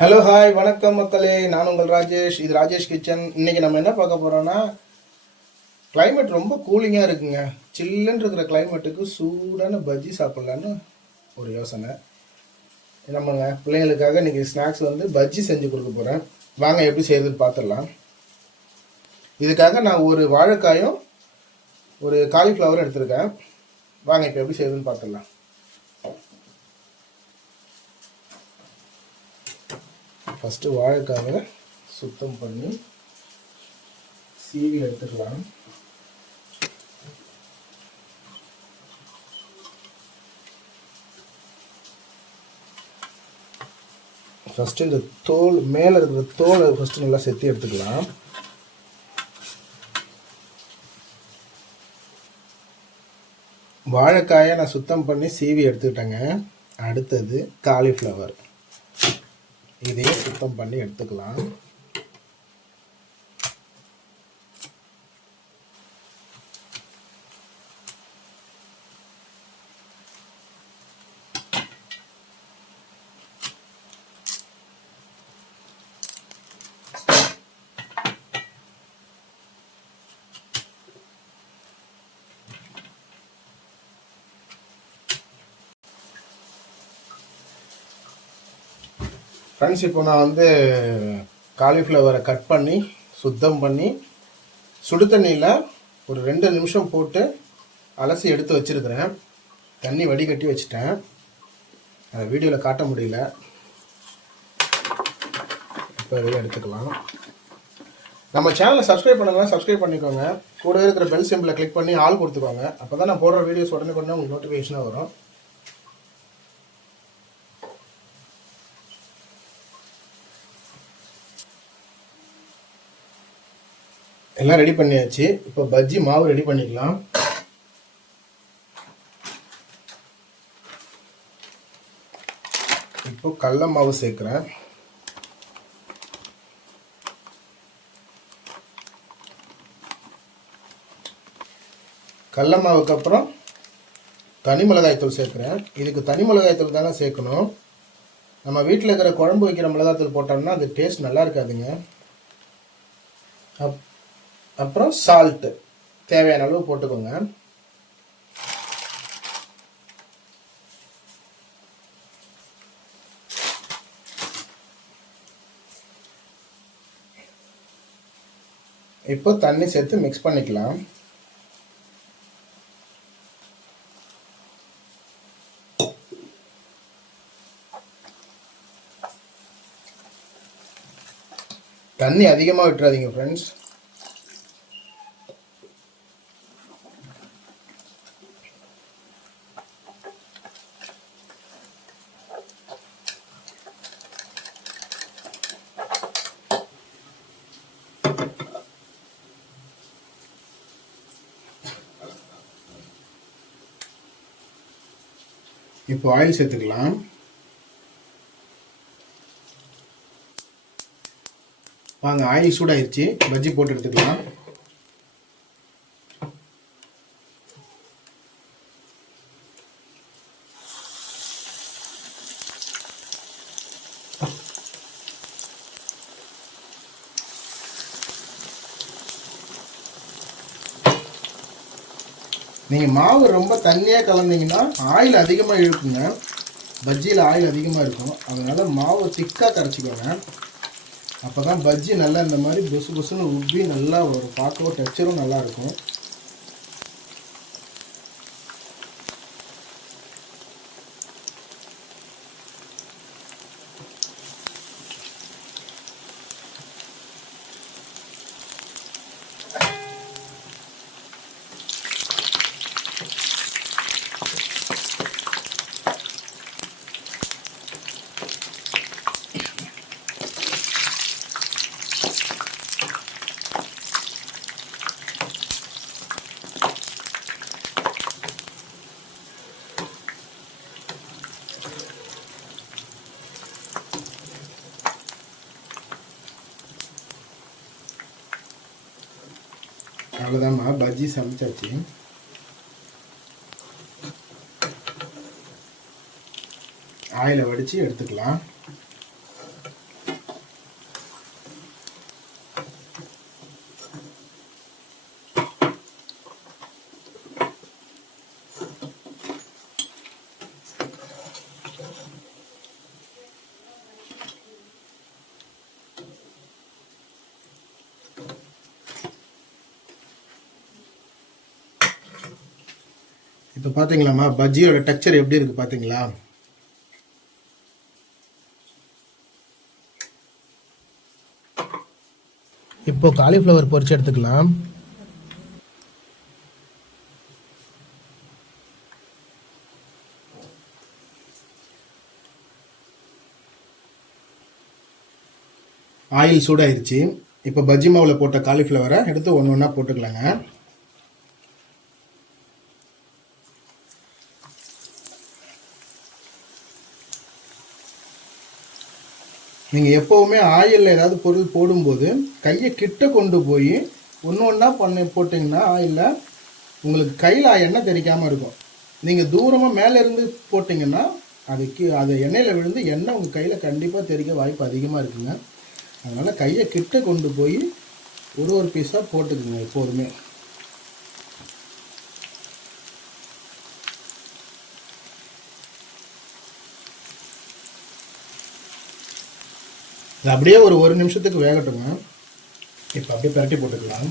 Hello hi வணக்கம் மக்களே, நான் உங்கள் ராஜேஷ். இது ராஜேஷ் கிச்சன். இன்னைக்கு நம்ம என்ன பார்க்க போறோம்னா, கிளைமேட் ரொம்ப கூலிங்காக இருக்குங்க. சில்லுன்னு இருக்கிற கிளைமேட்டுக்கு சூடான பஜ்ஜி சாப்பிட்லான்னு ஒரு யோசனை. நம்மங்க பிள்ளைங்களுக்காக இன்னைக்கு ஸ்நாக்ஸ் பஜ்ஜி செஞ்சு கொடுக்க போகிறேன். வாங்க எப்படி செய்யுதுன்னு பார்த்துடலாம். இதுக்காக நான் ஒரு வாழைக்காயும் ஒரு காலிஃப்ளவரும் எடுத்திருக்கேன். வாங்க இப்போ எப்படி செய்யுதுன்னு பார்த்துடலாம். ஃபஸ்ட்டு வாழைக்காவை சுத்தம் பண்ணி சீவி எடுத்துக்கலாம். ஃபஸ்ட்டு இந்த தோல் மேலே இருக்கிற தோலை ஃபஸ்ட்டு நல்லா செத்தி எடுத்துக்கலாம். வாழைக்காயை நான் சுத்தம் பண்ணி சீவி எடுத்துக்கிட்டேங்க. அடுத்தது காலிஃப்ளவர், இதையும் சுத்தம் பண்ணி எடுத்துக்கலாம். ஃப்ரெண்ட்ஸ், இப்போ நான் காலிஃப்ளவரை கட் பண்ணி சுத்தம் பண்ணி சுடு தண்ணியில் ஒரு 2 நிமிஷம் போட்டு அலசி எடுத்து வச்சுருக்கிறேன். தண்ணி வடிகட்டி வச்சுட்டேன். அதை வீடியோவில் காட்ட முடியல. இப்போ இதில் எடுத்துக்கலாம். நம்ம சேனலை சப்ஸ்கிரைப் பண்ணுங்கள், சப்ஸ்கிரைப் பண்ணிக்கோங்க. கூட இருக்கிற பெல் சிம்பிளை கிளிக் பண்ணி ஆல் கொடுத்துக்கோங்க. அப்போ தான் நான் போடுற வீடியோஸ் உடனே உங்களுக்கு நோட்டிஃபிகேஷனாக வரும். எல்லாம் ரெடி பண்ணியாச்சு. இப்போ பஜ்ஜி மாவு ரெடி பண்ணிக்கலாம். இப்போ கடல மாவு சேர்க்குறேன். கடல மாவுக்கு அப்புறம் தனி மிளகாய்த்தூள் சேர்க்குறேன். இதுக்கு தனி மிளகாய்த்தூள் தானே சேர்க்கணும். நம்ம வீட்டில் இருக்கிற குழம்பு வைக்கிற மிளகாய்த்தூள் போட்டோம்னா அது டேஸ்ட் நல்லா இருக்காதுங்க. அப்புறம் சால்ட்டு தேவையான அளவு போட்டுக்கோங்க. இப்போ தண்ணி சேர்த்து மிக்ஸ் பண்ணிக்கலாம். தண்ணி அதிகமாக விட்டுறாதீங்க ஃப்ரெண்ட்ஸ். இப்போ ஆயில் சேர்த்துக்கலாம். வாங்க, ஆயில் சூடாயிருச்சு. பஜ்ஜி போட்டு எடுத்துக்கலாம். நீங்கள் மாவு ரொம்ப தண்ணியாக கலந்தீங்கன்னா ஆயில் அதிகமாக இழுக்குங்க. பஜ்ஜியில் ஆயில் அதிகமாக இருக்கும். அதனால் மாவு திக்காக கரைச்சிக்கோங்க. அப்போ தான் பஜ்ஜி நல்லா இந்த மாதிரி புசு புசுன்னு உப்பி நல்லா ஒரு பார்க்க டெக்ஸ்சரும் நல்லாயிருக்கும். அவ்வளோதாம்மா, பஜ்ஜி சமைச்சாச்சு. ஆயிலை வடித்து எடுத்துக்கலாம். இப்போ பார்த்தீங்களாம்மா பஜ்ஜியோட டெக்ஸ்சர் எப்படி இருக்குது பார்த்தீங்களா? இப்போ காலிஃப்ளவர் பொரிச்சு எடுத்துக்கலாம். ஆயில் சூடாயிருச்சு. இப்போ பஜ்ஜி மாவில் போட்ட காலிஃப்ளவரை எடுத்து ஒன்று ஒன்றா போட்டுக்கலாங்க. நீங்கள் எப்போவுமே ஆயிலில் ஏதாவது பொருள் போடும்போது கையை கிட்ட கொண்டு போய் ஒன்று ஒன்றா போட்டிங்கன்னா ஆயிலில் உங்களுக்கு கையில் எண்ணெய் தெரிக்காமல் இருக்கும். நீங்கள் தூரமாக மேலே இருந்து போட்டிங்கன்னா அது எண்ணெயில் விழுந்து எண்ணெய் உங்கள் கையில் கண்டிப்பாக தெரிக்க வாய்ப்பு அதிகமாக இருக்குங்க. அதனால் கையை கிட்ட கொண்டு போய் ஒரு பீஸாக போட்டுக்குங்க எப்போதுமே. இது அப்படியே ஒரு நிமிஷத்துக்கு வேகட்டுங்க. இப்போ அப்படியே பரட்டி போட்டுக்கலாம்.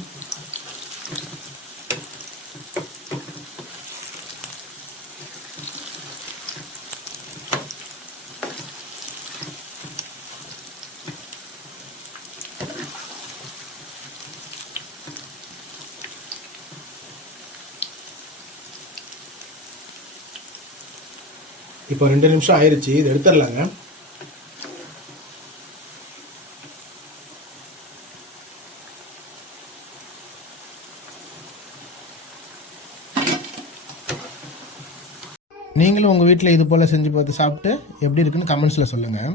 இப்போ 2 நிமிஷம் ஆயிடுச்சு. இது எடுத்துடலாங்க. நீங்களும் உங்கள் வீட்டில் இது போல் செஞ்சு பார்த்து சாப்பிட்டு எப்படி இருக்குன்னு கமெண்ட்ஸில் சொல்லுங்கள்.